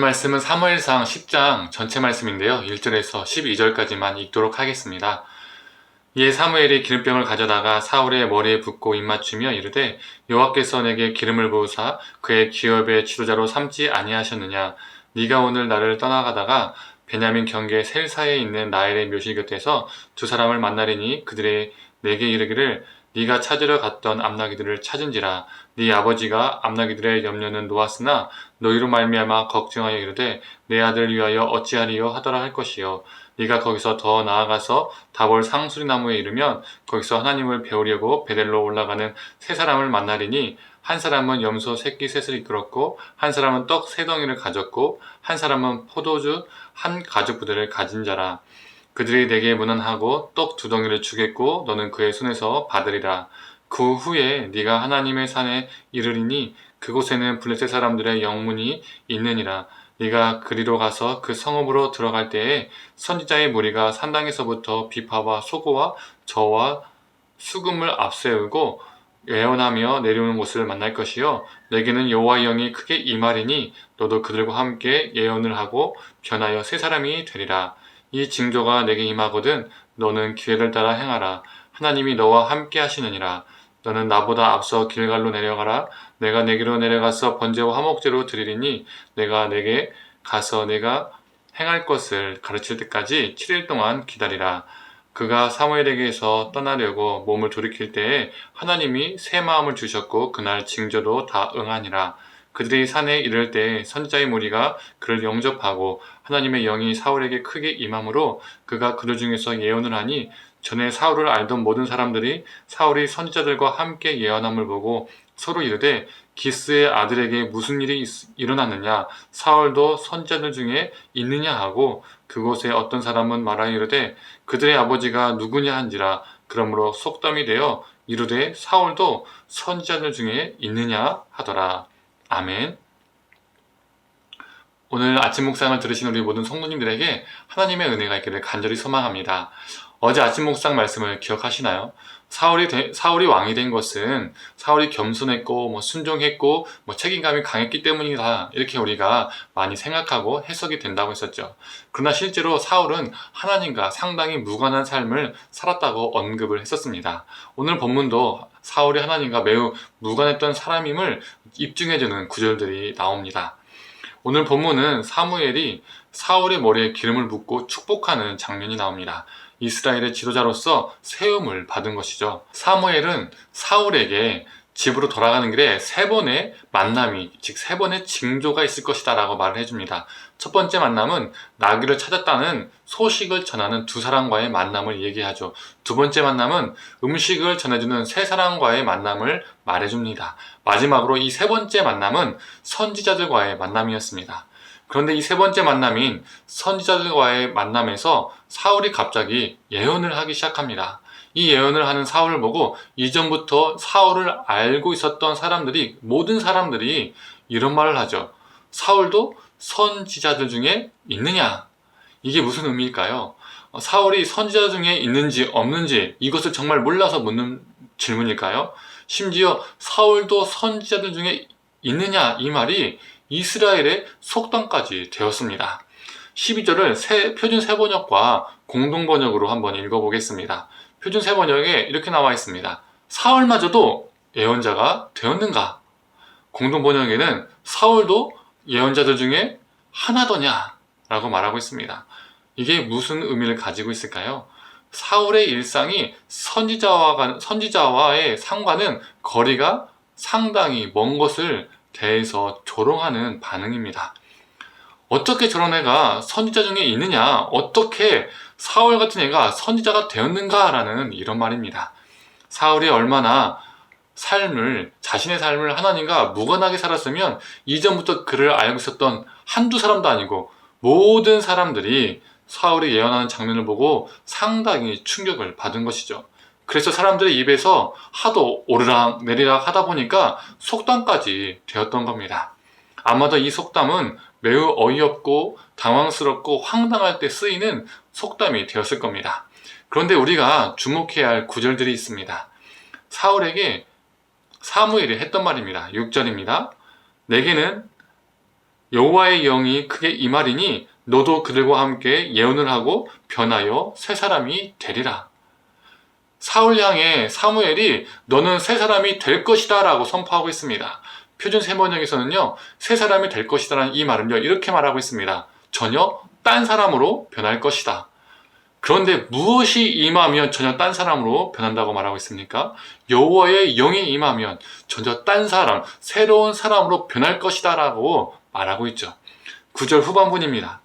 오늘 말씀은 사무엘상 10장 전체 말씀인데요. 1절에서 12절까지만 읽도록 하겠습니다. 이에 사무엘이 기름병을 가져다가 사울의 머리에 붓고 입맞추며 이르되 여호와께서 내게 기름을 부으사 그의 기업의 지도자로 삼지 아니하셨느냐. 네가 오늘 나를 떠나가다가 베냐민 경계 셀사에 있는 나엘의 묘실 곁에서 두 사람을 만나리니 그들의 내게 이르기를 네가 찾으러 갔던 암나기들을 찾은지라. 네 아버지가 암나기들의 염려는 놓았으나 너희로 말미암아 걱정하여 이르되 내 아들을 위하여 어찌하리요 하더라 할 것이요. 네가 거기서 더 나아가서 다볼 상수리 나무에 이르면 거기서 하나님을 배우려고 베델로 올라가는 세 사람을 만나리니 한 사람은 염소 새끼 셋을 이끌었고 한 사람은 떡 세 덩이를 가졌고 한 사람은 포도주 한 가죽 부대를 가진 자라. 그들이 내게 문안하고 떡 두 덩이를 주겠고 너는 그의 손에서 받으리라. 그 후에 네가 하나님의 산에 이르리니 그곳에는 블레셋 사람들의 영문이 있느니라. 네가 그리로 가서 그 성읍으로 들어갈 때에 선지자의 무리가 산당에서부터 비파와 소고와 저와 수금을 앞세우고 예언하며 내려오는 모습을 만날 것이요. 내게는 여호와의 영이 크게 임하리니 너도 그들과 함께 예언을 하고 변하여 새 사람이 되리라. 이 징조가 내게 임하거든 너는 기회를 따라 행하라. 하나님이 너와 함께 하시느니라. 너는 나보다 앞서 길갈로 내려가라. 내가 내게로 내려가서 번제와 화목제로 드리리니 내가 내게 가서 내가 행할 것을 가르칠 때까지 7일 동안 기다리라. 그가 사무엘에게서 떠나려고 몸을 돌이킬 때에 하나님이 새 마음을 주셨고 그날 징조도 다 응하니라. 그들이 산에 이를 때 선지자의 무리가 그를 영접하고 하나님의 영이 사울에게 크게 임함으로 그가 그들 중에서 예언을 하니 전에 사울을 알던 모든 사람들이 사울이 선지자들과 함께 예언함을 보고 서로 이르되 기스의 아들에게 무슨 일이 일어났느냐. 사울도 선지자들 중에 있느냐 하고 그곳에 어떤 사람은 말하여 이르되 그들의 아버지가 누구냐 한지라. 그러므로 속담이 되어 이르되 사울도 선지자들 중에 있느냐 하더라. 아멘. 오늘 아침 묵상을 들으신 우리 모든 성도님들에게 하나님의 은혜가 있기를 간절히 소망합니다. 어제 아침 묵상 말씀을 기억하시나요? 사울이 왕이 된 것은 사울이 겸손했고 순종했고 책임감이 강했기 때문이다, 이렇게 우리가 많이 생각하고 해석이 된다고 했었죠. 그러나 실제로 사울은 하나님과 상당히 무관한 삶을 살았다고 언급을 했었습니다. 오늘 본문도 사울이 하나님과 매우 무관했던 사람임을 입증해주는 구절들이 나옵니다. 오늘 본문은 사무엘이 사울의 머리에 기름을 붓고 축복하는 장면이 나옵니다. 이스라엘의 지도자로서 세움을 받은 것이죠. 사무엘은 사울에게 집으로 돌아가는 길에 세 번의 만남이, 즉 세 번의 징조가 있을 것이다 라고 말을 해줍니다. 첫 번째 만남은 나귀를 찾았다는 소식을 전하는 두 사람과의 만남을 얘기하죠. 두 번째 만남은 음식을 전해주는 세 사람과의 만남을 말해줍니다. 마지막으로 이 세 번째 만남은 선지자들과의 만남이었습니다. 그런데 이 세 번째 만남인 선지자들과의 만남에서 사울이 갑자기 예언을 하기 시작합니다. 이 예언을 하는 사울을 보고 이전부터 사울을 알고 있었던 사람들이, 모든 사람들이 이런 말을 하죠. 사울도 선지자들 중에 있느냐? 이게 무슨 의미일까요? 사울이 선지자 중에 있는지 없는지 이것을 정말 몰라서 묻는 질문일까요? 심지어 사울도 선지자들 중에 있느냐, 이 말이 이스라엘의 속담까지 되었습니다. 12절을 표준 세번역과 공동번역으로 한번 읽어보겠습니다. 표준 세번역에 이렇게 나와 있습니다. 사울마저도 예언자가 되었는가? 공동번역에는 사울도 예언자들 중에 하나더냐? 라고 말하고 있습니다. 이게 무슨 의미를 가지고 있을까요? 사울의 일상이 선지자와의 상과는 거리가 상당히 먼 것을 대해서 조롱하는 반응입니다. 어떻게 저런 애가 선지자 중에 있느냐? 어떻게 사울 같은 애가 선지자가 되었는가? 라는 이런 말입니다. 사울이 얼마나 자신의 삶을 하나님과 무관하게 살았으면 이전부터 그를 알고 있었던 한두 사람도 아니고 모든 사람들이 사울이 예언하는 장면을 보고 상당히 충격을 받은 것이죠. 그래서 사람들의 입에서 하도 오르락 내리락 하다 보니까 속담까지 되었던 겁니다. 아마도 이 속담은 매우 어이없고 당황스럽고 황당할 때 쓰이는 속담이 되었을 겁니다. 그런데 우리가 주목해야 할 구절들이 있습니다. 사울에게 사무엘이 했던 말입니다. 6절입니다. 내게는 여호와의 영이 크게 임하리니 너도 그들과 함께 예언을 하고 변하여 새 사람이 되리라. 사울 향해 사무엘이 너는 새 사람이 될 것이다 라고 선포하고 있습니다. 표준 세번역에서는요, 새 사람이 될 것이다 라는 이 말은요, 이렇게 말하고 있습니다. 전혀 딴 사람으로 변할 것이다. 그런데 무엇이 임하면 전혀 딴 사람으로 변한다고 말하고 있습니까? 여호와의 영이 임하면 전혀 딴 사람, 새로운 사람으로 변할 것이다 라고 말하고 있죠. 9절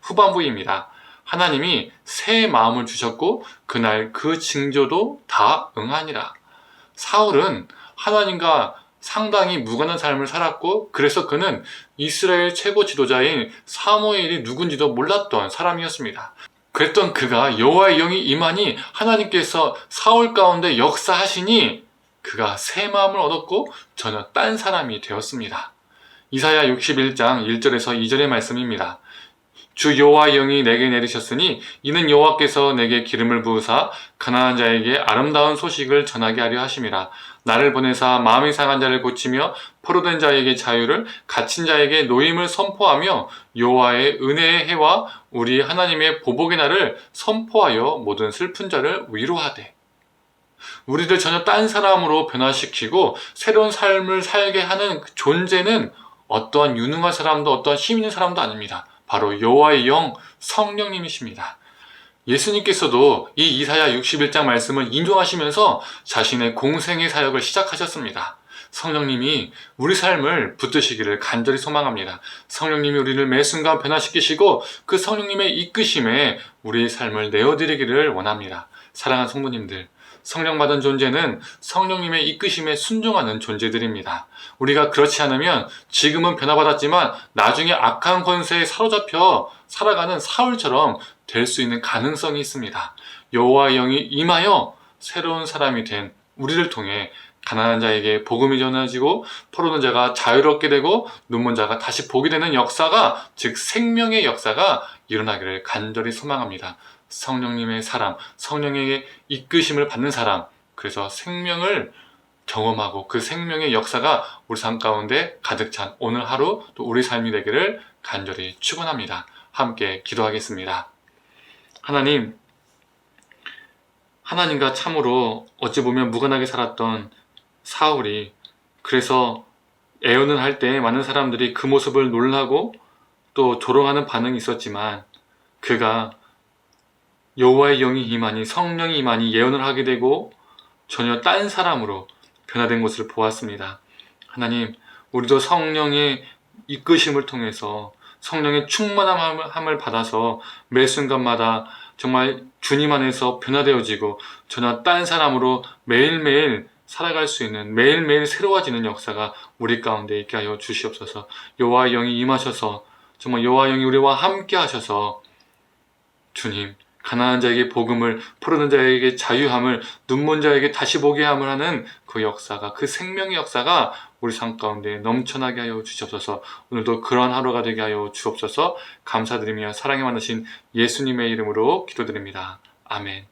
후반부입니다. 하나님이 새 마음을 주셨고 그날 그 징조도 다 응하니라. 사울은 하나님과 상당히 무관한 삶을 살았고, 그래서 그는 이스라엘 최고 지도자인 사무엘이 누군지도 몰랐던 사람이었습니다. 그랬던 그가 여호와의 영이 임하니 하나님께서 사울 가운데 역사하시니 그가 새 마음을 얻었고 전혀 딴 사람이 되었습니다. 이사야 61장 1절에서 2절의 말씀입니다. 주 여호와의 영이 내게 내리셨으니 이는 여호와께서 내게 기름을 부으사 가난한 자에게 아름다운 소식을 전하게 하려 하심이라. 나를 보내사 마음이 상한 자를 고치며 포로된 자에게 자유를, 갇힌 자에게 노임을 선포하며 여호와의 은혜의 해와 우리 하나님의 보복의 날을 선포하여 모든 슬픈 자를 위로하되. 우리를 전혀 딴 사람으로 변화시키고 새로운 삶을 살게 하는 그 존재는 어떠한 유능한 사람도 어떠한 힘 있는 사람도 아닙니다. 바로 여호와의 영, 성령님이십니다. 예수님께서도 이 이사야 61장 말씀을 인용하시면서 자신의 공생의 사역을 시작하셨습니다. 성령님이 우리 삶을 붙드시기를 간절히 소망합니다. 성령님이 우리를 매 순간 변화시키시고 그 성령님의 이끄심에 우리의 삶을 내어드리기를 원합니다. 사랑하는 성도님들, 성령 받은 존재는 성령님의 이끄심에 순종하는 존재들입니다. 우리가 그렇지 않으면 지금은 변화받았지만 나중에 악한 권세에 사로잡혀 살아가는 사울처럼 될 수 있는 가능성이 있습니다. 여호와의 영이 임하여 새로운 사람이 된 우리를 통해 가난한 자에게 복음이 전해지고 포로된 자가 자유롭게 되고 눈먼 자가 다시 보게 되는 역사가, 즉 생명의 역사가 일어나기를 간절히 소망합니다. 성령님의 사람, 성령에게 이끄심을 받는 사람, 그래서 생명을 경험하고 그 생명의 역사가 우리 삶 가운데 가득 찬 오늘 하루 또 우리 삶이 되기를 간절히 축원합니다. 함께 기도하겠습니다. 하나님과 참으로 어찌 보면 무관하게 살았던 사울이, 그래서 애언을 할 때 많은 사람들이 그 모습을 놀라고 또 조롱하는 반응이 있었지만, 그가 여호와의 영이 임하니, 성령이 임하니 예언을 하게 되고 전혀 딴 사람으로 변화된 것을 보았습니다. 하나님, 우리도 성령의 이끄심을 통해서 성령의 충만함을 받아서 매 순간마다 정말 주님 안에서 변화되어지고 전혀 딴 사람으로 매일매일 살아갈 수 있는, 매일매일 새로워지는 역사가 우리 가운데 있게 하여 주시옵소서. 여호와의 영이 임하셔서 정말 여호와의 영이 우리와 함께 하셔서 주님, 가난한 자에게 복음을, 포로된 자에게 자유함을, 눈먼 자에게 다시 보게 함을 하는 그 역사가, 그 생명의 역사가 우리 삶 가운데 넘쳐나게 하여 주시옵소서. 오늘도 그러한 하루가 되게 하여 주옵소서. 감사드리며 사랑에 많으신 예수님의 이름으로 기도드립니다. 아멘.